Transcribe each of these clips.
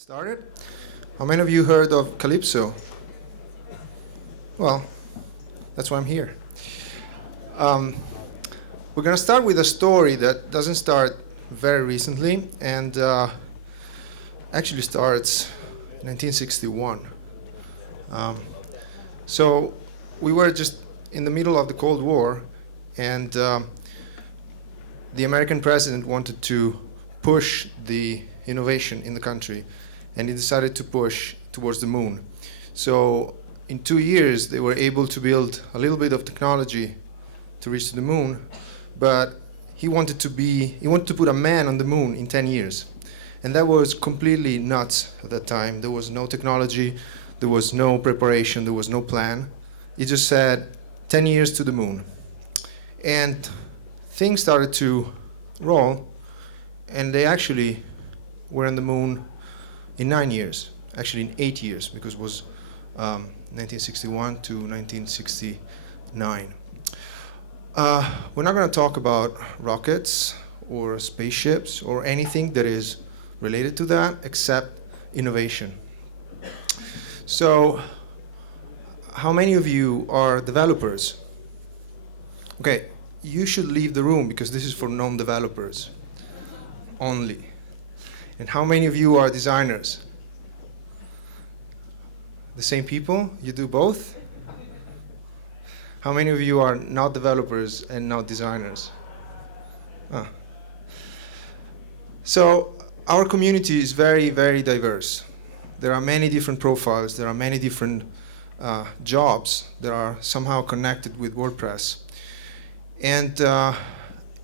Started? How many of you heard of Calypso? Well, that's why I'm here. We're going to start with a story that doesn't start very recently and actually starts in 1961. So we were just in the middle of the Cold War, and the American president wanted to push the innovation in the country, and he decided to push towards the moon. So in 2 years, they were able to build a little bit of technology to reach the moon, but he wanted to put a man on the moon in 10 years. And that was completely nuts at that time. There was no technology, there was no preparation, there was no plan. He just said 10 years to the moon. And things started to roll, and they actually were on the moon in 9 years, actually in 8 years, because it was 1961 to 1969. We're not going to talk about rockets or spaceships or anything that is related to that except innovation. So, how many of you are developers? Okay, you should leave the room because this is for non-developers only. And how many of you are designers? The same people? You do both? How many of you are not developers and not designers? So our community is very, very diverse. There are many different profiles. There are many different jobs that are somehow connected with WordPress. And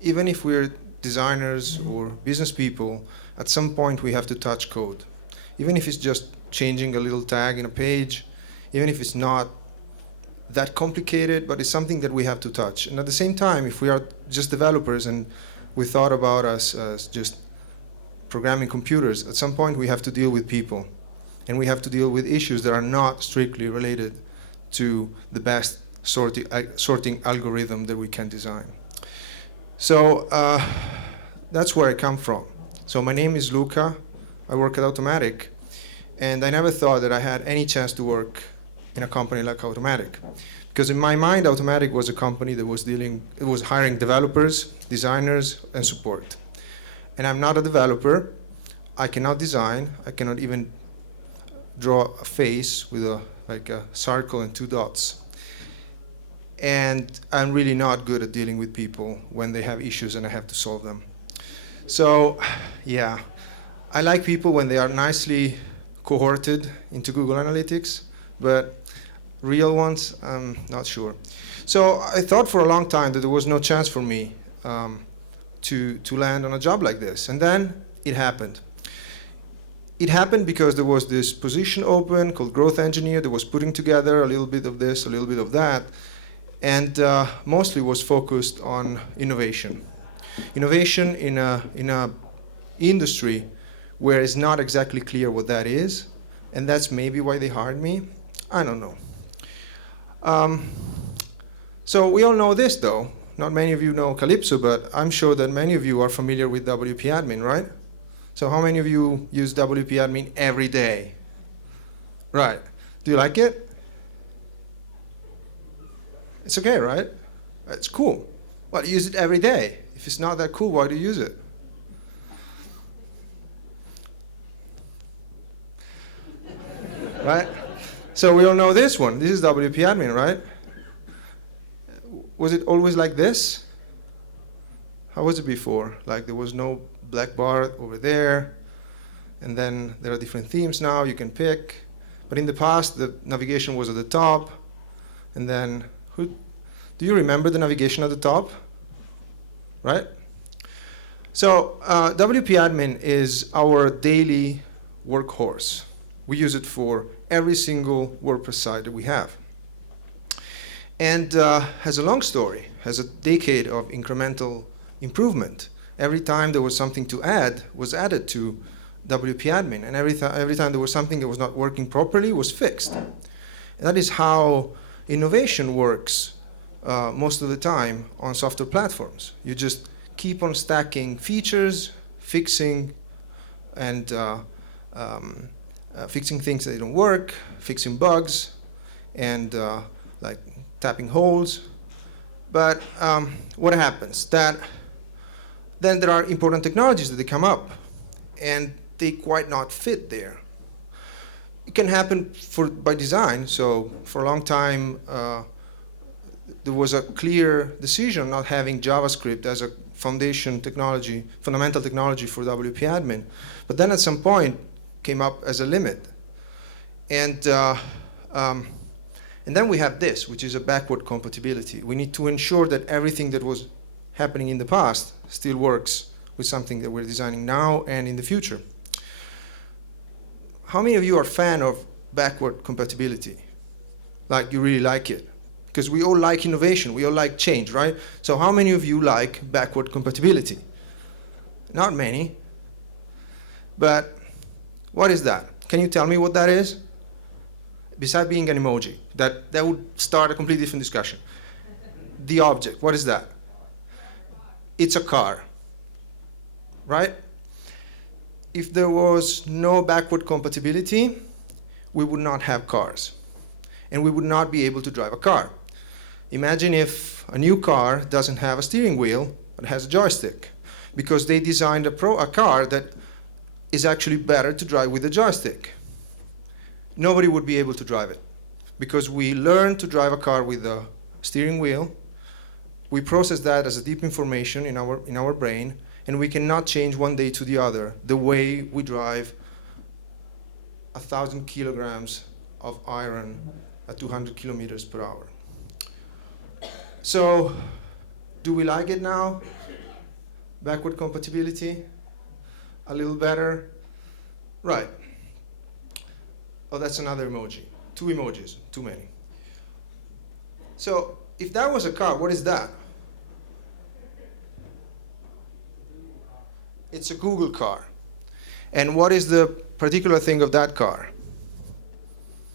even if we're designers or business people, at some point we have to touch code. Even if it's just changing a little tag in a page, even if it's not that complicated, but it's something that we have to touch. And at the same time, if we are just developers and we thought about us as just programming computers, at some point we have to deal with people. And we have to deal with issues that are not strictly related to the best sorting algorithm that we can design. So that's where I come from. So my name is Luca. I work at Automattic, and I never thought that I had any chance to work in a company like Automattic, because in my mind, Automattic was a company that was hiring developers, designers, and support. And I'm not a developer. I cannot design. I cannot even draw a face with a circle and 2 dots. And I'm really not good at dealing with people when they have issues and I have to solve them. So, yeah, I like people when they are nicely cohorted into Google Analytics, but real ones, I'm not sure. So I thought for a long time that there was no chance for me to land on a job like this. And then it happened. It happened because there was this position open called Growth Engineer that was putting together a little bit of this, a little bit of that, and mostly was focused on innovation. Innovation in a industry where it's not exactly clear what that is, and that's maybe why they hired me. I don't know. So we all know this, though. Not many of you know Calypso, but I'm sure that many of you are familiar with WP Admin, right? So how many of you use WP Admin every day? Right. Do you like it? It's okay, right? It's cool. Well, you use it every day. If it's not that cool, why do you use it? Right? So we all know this one. This is WP Admin, right? Was it always like this? How was it before? Like there was no black bar over there, and then there are different themes now you can pick. But in the past, the navigation was at the top, and then do you remember the navigation at the top? Right? So WP Admin is our daily workhorse. We use it for every single WordPress site that we have. And has a long story, has a decade of incremental improvement. Every time there was something to add, was added to WP Admin. And every time there was something that was not working properly, was fixed. And that is how innovation works most of the time on software platforms. You just keep on stacking features, fixing, and fixing things that don't work, fixing bugs, and like tapping holes. But what happens? That then there are important technologies that they come up, and they quite not fit there. It can happen by design. So for a long time, there was a clear decision not having JavaScript as a foundation technology, fundamental technology for WP admin. But then at some point, came up as a limit. And then we have this, which is a backward compatibility. We need to ensure that everything that was happening in the past still works with something that we're designing now and in the future. How many of you are a fan of backward compatibility? Like, you really like it? Because we all like innovation, we all like change, right? So how many of you like backward compatibility? Not many. But what is that? Can you tell me what that is? Besides being an emoji, that would start a completely different discussion. The object, what is that? It's a car, right? If there was no backward compatibility, we would not have cars, and we would not be able to drive a car. Imagine if a new car doesn't have a steering wheel, but has a joystick, because they designed a car that is actually better to drive with a joystick. Nobody would be able to drive it, because we learned to drive a car with a steering wheel. We process that as a deep information in our brain, and we cannot change one day to the other the way we drive 1,000 kilograms of iron at 200 kilometers per hour. So, do we like it now? Backward compatibility? A little better? Right. Oh, that's another emoji. 2 emojis, too many. So, if that was a car, what is that? It's a Google car. And what is the particular thing of that car?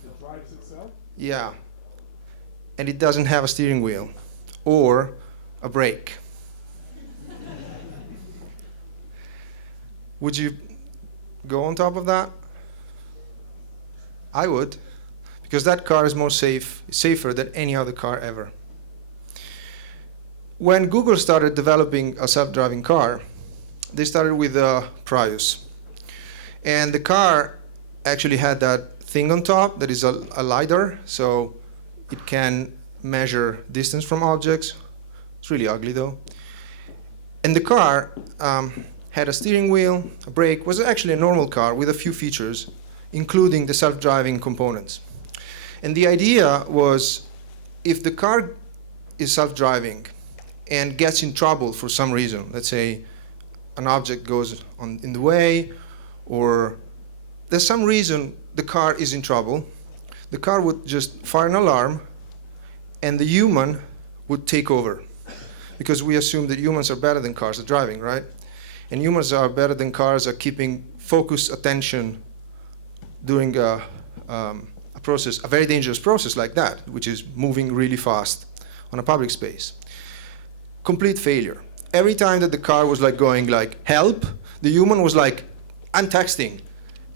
It drives itself? Yeah. And it doesn't have a steering wheel or a brake. Would you go on top of that? I would, because that car is more safer than any other car ever. When Google started developing a self-driving car, they started with the Prius. And the car actually had that thing on top that is a LiDAR, so it can measure distance from objects. It's really ugly though. And the car had a steering wheel, a brake, was actually a normal car with a few features, including the self-driving components. And the idea was, if the car is self-driving and gets in trouble for some reason, let's say an object goes in the way, or there's some reason the car is in trouble, the car would just fire an alarm, and the human would take over. Because we assume that humans are better than cars at driving, right? And humans are better than cars at keeping focused attention during a process, a very dangerous process like that, which is moving really fast on a public space. Complete failure. Every time that the car was like going like, help, the human was like, I'm texting,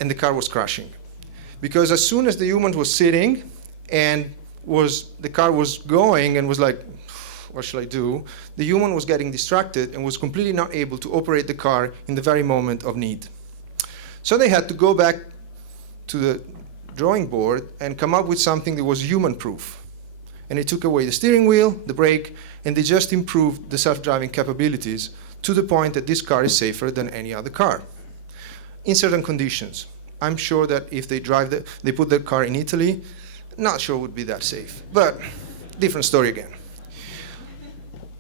and the car was crashing. Because as soon as the human was sitting and the car was going and was like, what should I do? The human was getting distracted and was completely not able to operate the car in the very moment of need. So they had to go back to the drawing board and come up with something that was human-proof. And they took away the steering wheel, the brake, and they just improved the self-driving capabilities to the point that this car is safer than any other car. In certain conditions. I'm sure that if they put the car in Italy, not sure it would be that safe. But different story again.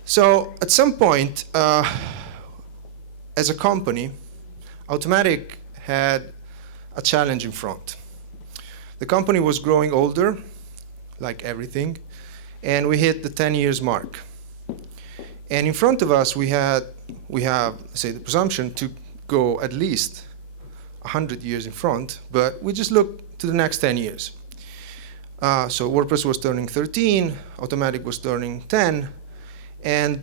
So at some point, as a company, Automattic had a challenge in front. The company was growing older, like everything, and we hit the 10 years mark. And in front of us, we have, say, the presumption to go at least 100 years in front, but we just look to the next 10 years. So WordPress was turning 13, Automattic was turning 10, and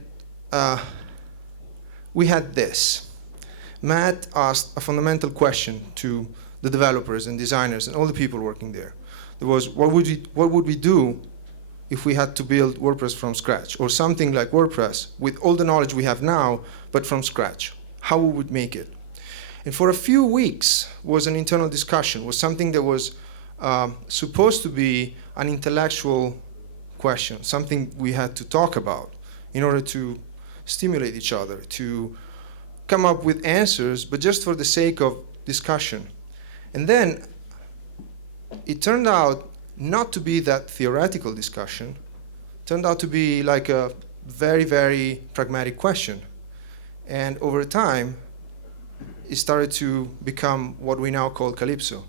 we had this. Matt asked a fundamental question to the developers and designers and all the people working there. There was, what would we do if we had to build WordPress from scratch, or something like WordPress with all the knowledge we have now, but from scratch? How we would make it? And for a few weeks was an internal discussion, was something that was supposed to be an intellectual question, something we had to talk about in order to stimulate each other, to come up with answers, but just for the sake of discussion. And then it turned out not to be that theoretical discussion. It turned out to be like a very, very pragmatic question. And over time, it started to become what we now call Calypso.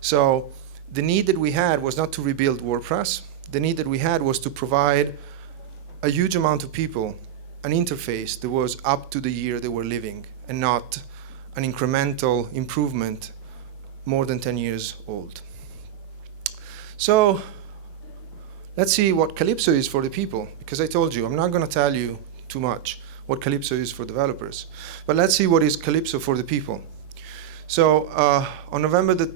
So the need that we had was not to rebuild WordPress. The need that we had was to provide a huge amount of people an interface that was up to the year they were living, and not an incremental improvement more than 10 years old. So let's see what Calypso is for the people, because I told you, I'm not going to tell you too much what Calypso is for developers, but let's see what is Calypso for the people. So on November the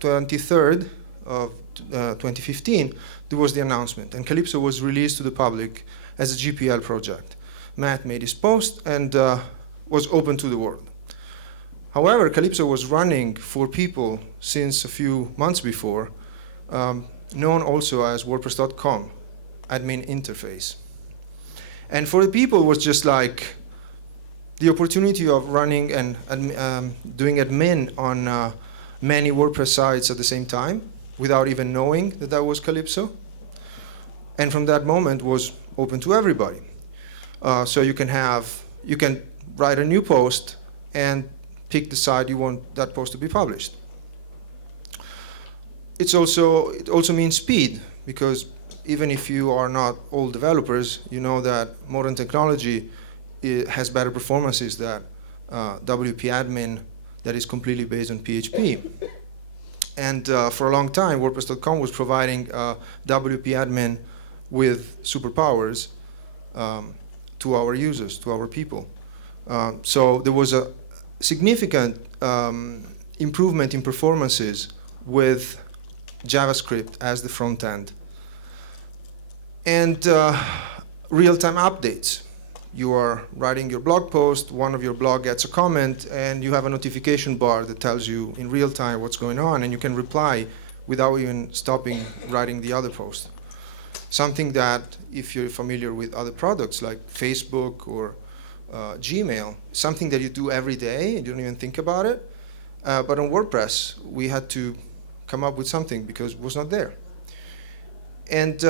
23rd of 2015, there was the announcement, and Calypso was released to the public as a GPL project. Matt made his post and was open to the world. However, Calypso was running for people since a few months before, known also as WordPress.com, admin interface. And for the people, it was just like the opportunity of running and doing admin on many WordPress sites at the same time, without even knowing that that was Calypso. And from that moment was open to everybody. So you can write a new post and pick the site you want that post to be published. It also means speed, because even if you are not all developers, you know that modern technology has better performances than WP admin that is completely based on PHP. And for a long time, WordPress.com was providing WP admin with superpowers to our users, to our people. So there was a significant improvement in performances with JavaScript as the front end. And real-time updates. You are writing your blog post, one of your blog gets a comment, and you have a notification bar that tells you in real time what's going on, and you can reply without even stopping writing the other post. Something that, if you're familiar with other products like Facebook or Gmail, something that you do every day and you don't even think about it. But on WordPress, we had to come up with something because it was not there. And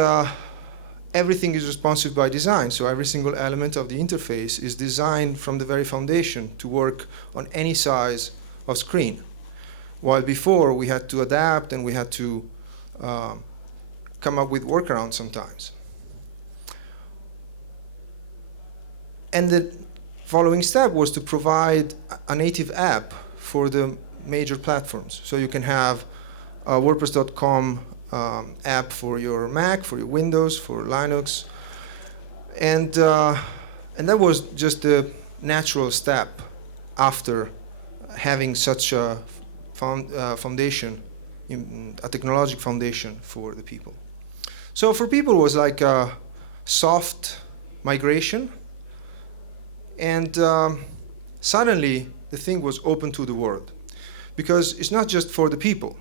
everything is responsive by design, so every single element of the interface is designed from the very foundation to work on any size of screen. While before, we had to adapt and we had to come up with workarounds sometimes. And the following step was to provide a native app for the major platforms. So you can have a WordPress.com app for your Mac, for your Windows, for Linux. And that was just the natural step after having such a foundation, a technological foundation for the people. So for people, it was like a soft migration. And suddenly, the thing was open to the world. Because it's not just for the people.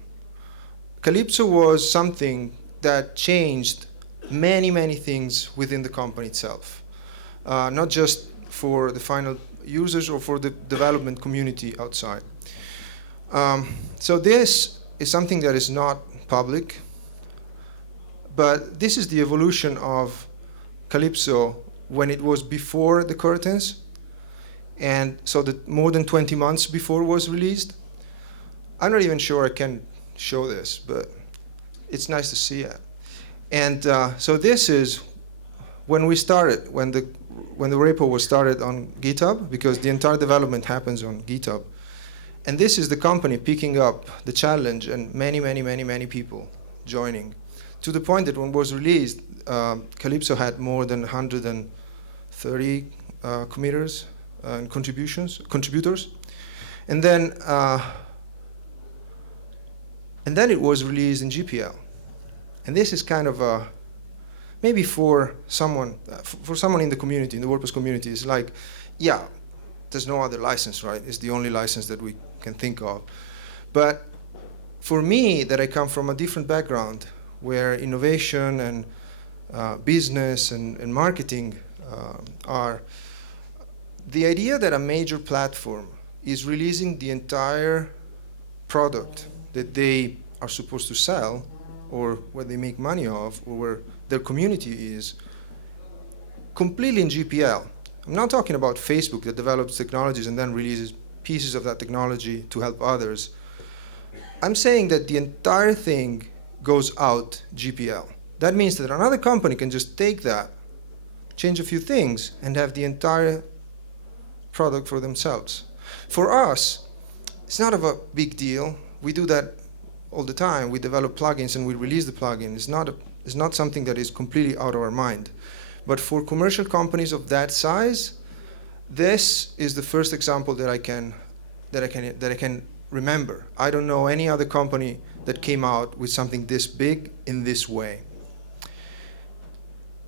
Calypso was something that changed many, many things within the company itself. Not just for the final users or for the development community outside. So this is something that is not public, but this is the evolution of Calypso when it was before the curtains, and so that more than 20 months before it was released. I'm not even sure I can show this, but it's nice to see it. And so this is when we started, when the repo was started on GitHub, because the entire development happens on GitHub. And this is the company picking up the challenge and many, many, many, many people joining, to the point that when it was released, Calypso had more than 130 committers and contributors. And then And then it was released in GPL. And this is kind of a, maybe for someone in the community, in the WordPress community, it's like, yeah, there's no other license, right? It's the only license that we can think of. But for me, that I come from a different background, where innovation and business and marketing are, the idea that a major platform is releasing the entire product that they are supposed to sell, or where they make money off, or where their community is, completely in GPL. I'm not talking about Facebook that develops technologies and then releases pieces of that technology to help others. I'm saying that the entire thing goes out GPL. That means that another company can just take that, change a few things, and have the entire product for themselves. For us, it's not a big deal. We do that all the time. We develop plugins and we release the plugin. It's not something that is completely out of our mind. But for commercial companies of that size, this is the first example that I can remember. I don't know any other company that came out with something this big in this way.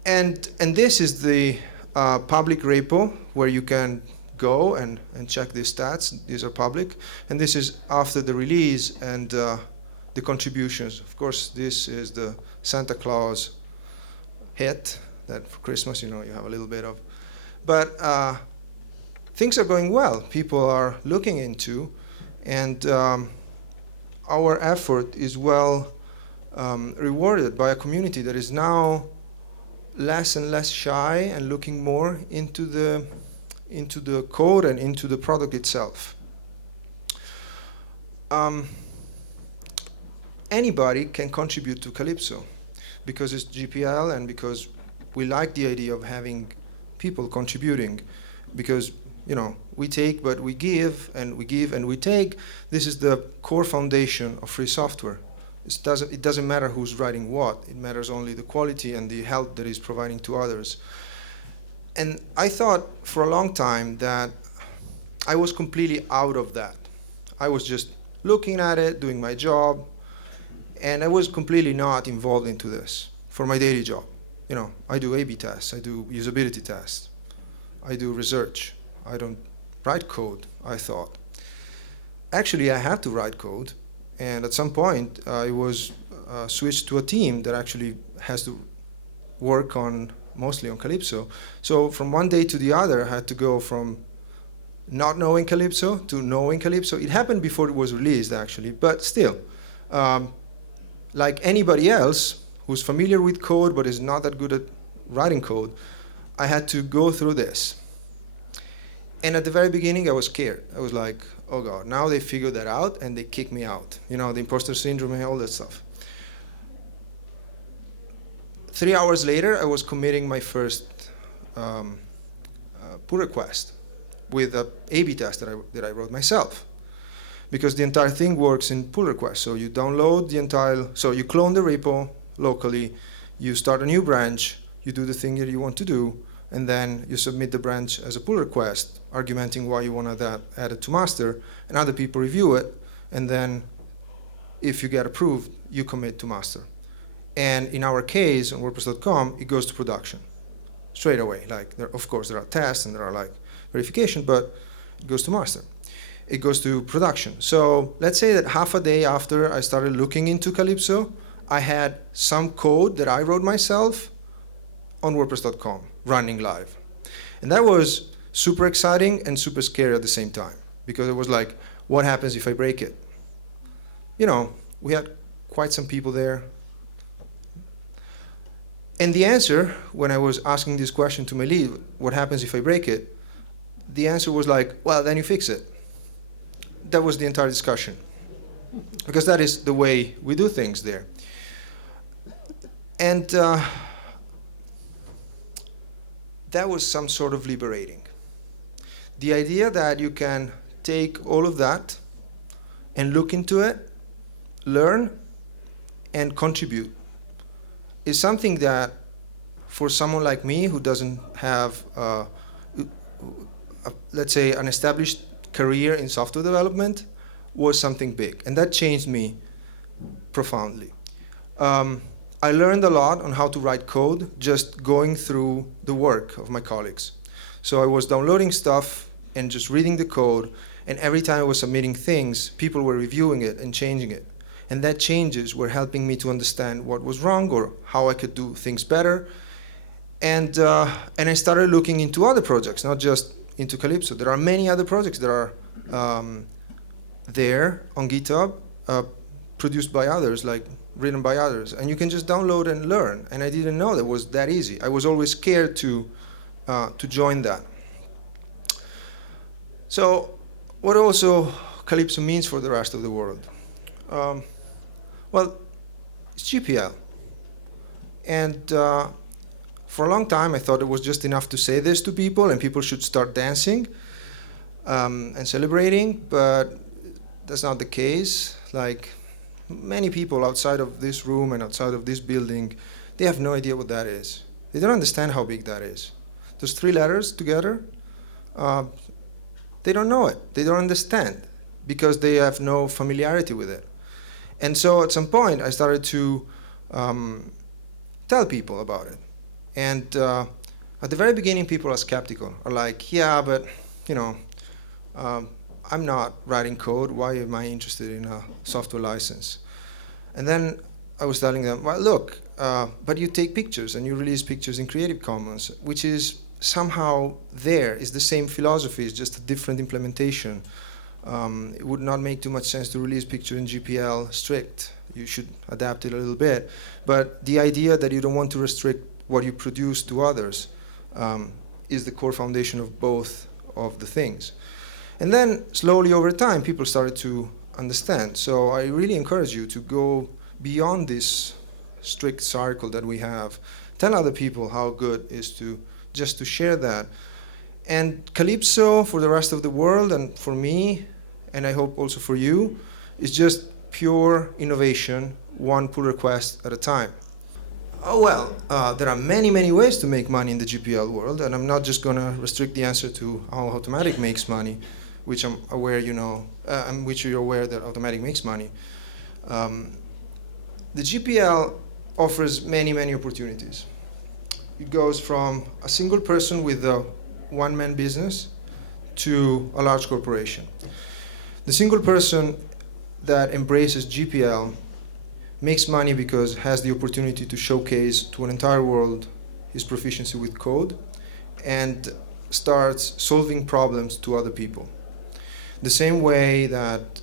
And this is the public repo where you can go and check the stats. These are public. And this is after the release and the contributions. Of course, this is the Santa Claus hit that for Christmas, you have a little bit of. But things are going well. People are looking into, and our effort is well rewarded by a community that is now less and less shy and looking more into the code and into the product itself. Anybody can contribute to Calypso because it's GPL and because we like the idea of having people contributing, because we take but we give and we give and we take. This is the core foundation of free software. It doesn't matter who's writing what. It matters only the quality and the help that is providing to others. And I thought for a long time that I was completely out of that. I was just looking at it, doing my job, and I was completely not involved into this for my daily job. I do A/B tests, I do usability tests, I do research. I don't write code, I thought. Actually, I had to write code, and at some point, I was switched to a team that actually has to work mostly on Calypso. So from one day to the other, I had to go from not knowing Calypso to knowing Calypso. It happened before it was released, actually, but still, like anybody else who's familiar with code but is not that good at writing code, I had to go through this. And at the very beginning, I was scared. I was like, oh God, now they figured that out and they kick me out. The imposter syndrome and all that stuff. 3 hours later, I was committing my first pull request with an A/B test that I wrote myself. Because the entire thing works in pull request. So you download so you clone the repo locally, you start a new branch, you do the thing that you want to do, and then you submit the branch as a pull request, argumenting why you want that added to master, and other people review it, and then if you get approved, you commit to master. And in our case, on WordPress.com, it goes to production straight away. Of course, there are tests and there are verification, but it goes to master. It goes to production. So let's say that half a day after I started looking into Calypso, I had some code that I wrote myself on WordPress.com running live. And that was super exciting and super scary at the same time, because it was like, what happens if I break it? We had quite some people there. And the answer, when I was asking this question to my lead, what happens if I break it? The answer was like, well, then you fix it. That was the entire discussion, because that is the way we do things there. And that was some sort of liberating. The idea that you can take all of that and look into it, learn, and contribute is something that, for someone like me who doesn't have, let's say, an established career in software development, was something big. And that changed me profoundly. I learned a lot on how to write code just going through the work of my colleagues. So I was downloading stuff and just reading the code, and every time I was submitting things, people were reviewing it and changing it. And that changes were helping me to understand what was wrong or how I could do things better. And I started looking into other projects, not just into Calypso. There are many other projects that are there on GitHub, produced by others, like written by others. And you can just download and learn. And I didn't know that was that easy. I was always scared to join that. So what also Calypso means for the rest of the world? Well, it's GPL. And for a long time, I thought it was just enough to say this to people, and people should start dancing and celebrating, but that's not the case. Like, many people outside of this room and outside of this building, they have no idea what that is. They don't understand how big that is. Those 3 letters together, they don't know it. They don't understand because they have no familiarity with it. And so at some point, I started to tell people about it. And at the very beginning, people are skeptical, are like, yeah, but, you know, I'm not writing code. Why am I interested in a software license? And then I was telling them, well, look, but you take pictures and you release pictures in Creative Commons, which is somehow there. It's the same philosophy, it's just a different implementation. It would not make too much sense to release picture in GPL strict. You should adapt it a little bit. But the idea that you don't want to restrict what you produce to others is the core foundation of both of the things. And then slowly over time, people started to understand. So I really encourage you to go beyond this strict circle that we have. Tell other people how good it is to just to share that. And Calypso for the rest of the world, and for me, and I hope also for you, is just pure innovation, one pull request at a time. Oh, well, there are many, many ways to make money in the GPL world, and I'm not just going to restrict the answer to how Automattic makes money, which I'm aware you know, which you're aware that Automattic makes money. The GPL offers many, many opportunities. It goes from a single person with a one-man business to a large corporation. The single person that embraces GPL makes money because has the opportunity to showcase to an entire world his proficiency with code and starts solving problems to other people. The same way that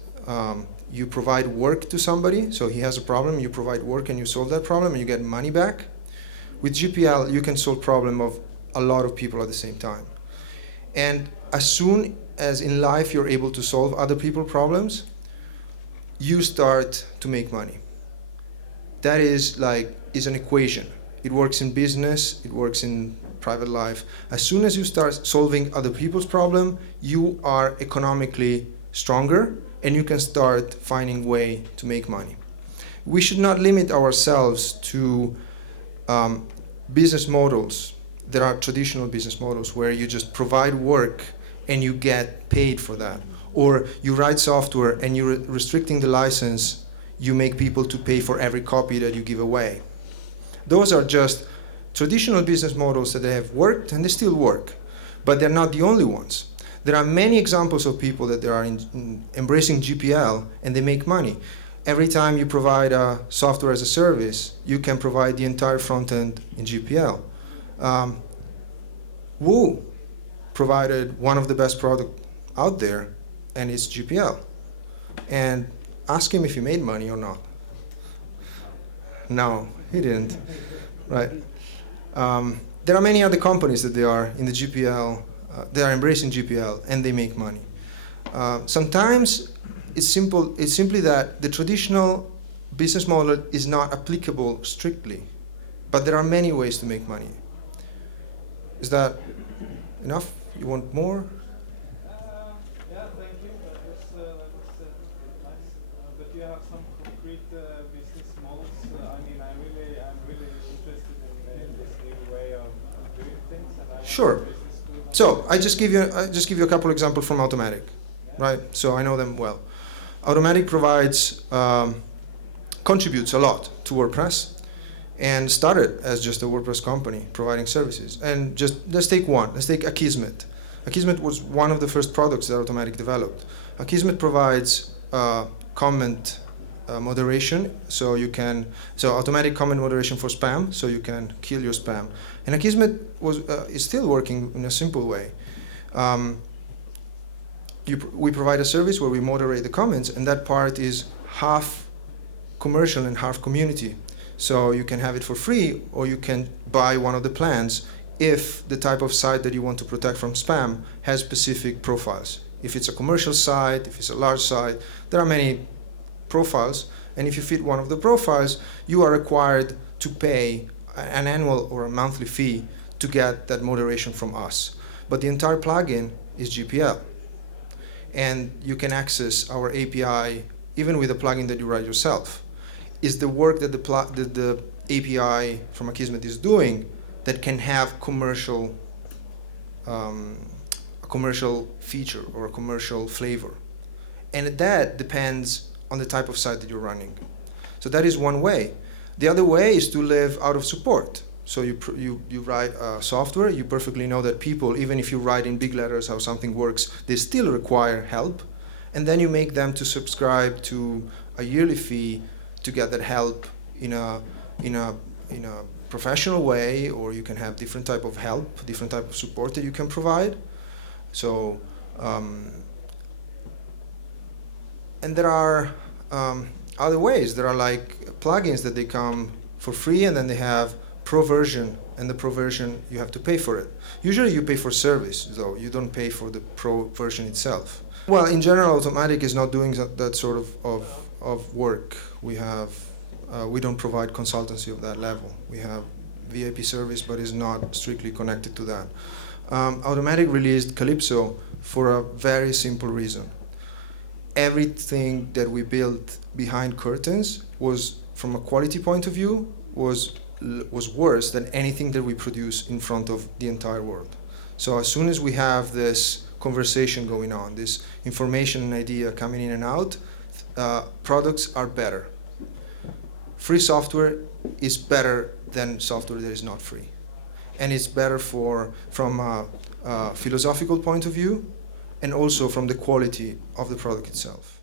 you provide work to somebody, so he has a problem, you provide work and you solve that problem and you get money back. With GPL, you can solve problem of a lot of people at the same time. And as soon as in life you're able to solve other people's problems, you start to make money. That is an equation. It works in business, it works in private life. As soon as you start solving other people's problem, you are economically stronger and you can start finding way to make money. We should not limit ourselves to business models. There are traditional business models where you just provide work and you get paid for that. Or you write software and you're restricting the license, you make people to pay for every copy that you give away. Those are just traditional business models that they have worked and they still work, but they're not the only ones. There are many examples of people that they are embracing GPL and they make money. Every time you provide a software as a service, you can provide the entire front end in GPL. Woo provided one of the best products out there, and it's GPL. And ask him if he made money or not. No, he didn't. Right? There are many other companies that they are in the GPL, they are embracing GPL, and they make money. Sometimes it's simply that the traditional business model is not applicable strictly, but there are many ways to make money. Is that enough? You want more? Yeah, thank you. That was nice. But you have some concrete business models. I mean, I'm really interested in this new way of doing things. And Sure. So I just give you a couple examples from Automattic, right? So I know them well. Automattic provides contributes a lot to WordPress and started as just a WordPress company providing services. And just let's take one. Let's take Akismet. Akismet was one of the first products that Automattic developed. Akismet provides comment moderation, so automatic comment moderation for spam, so you can kill your spam. And Akismet is still working in a simple way. We provide a service where we moderate the comments, and that part is half commercial and half community. So you can have it for free, or you can buy one of the plans if the type of site that you want to protect from spam has specific profiles. If it's a commercial site, if it's a large site, there are many profiles, and if you fit one of the profiles, you are required to pay an annual or a monthly fee to get that moderation from us. But the entire plugin is GPL, and you can access our API even with a plugin that you write yourself. Is the work that the API from Akismet is doing that can have a commercial feature or a commercial flavor, and that depends on the type of site that you're running. So that is one way. The other way is to live out of support. So you write software, you perfectly know that people, even if you write in big letters how something works, they still require help, and then you make them to subscribe to a yearly fee to get that help in a professional way, or you can have different type of help, different type of support that you can provide. So, and there are other ways. There are like plugins that they come for free, and then they have pro version, and the pro version you have to pay for it. Usually you pay for service, though. You don't pay for the pro version itself. Well, in general, Automattic is not doing that sort of work. We don't provide consultancy of that level. We have VIP service, but is not strictly connected to that. Automattic released Calypso for a very simple reason. Everything that we built behind curtains was, from a quality point of view, was worse than anything that we produce in front of the entire world. So as soon as we have this conversation going on, this information and idea coming in and out, products are better. Free software is better than software that is not free. And it's better from a philosophical point of view, and also from the quality of the product itself.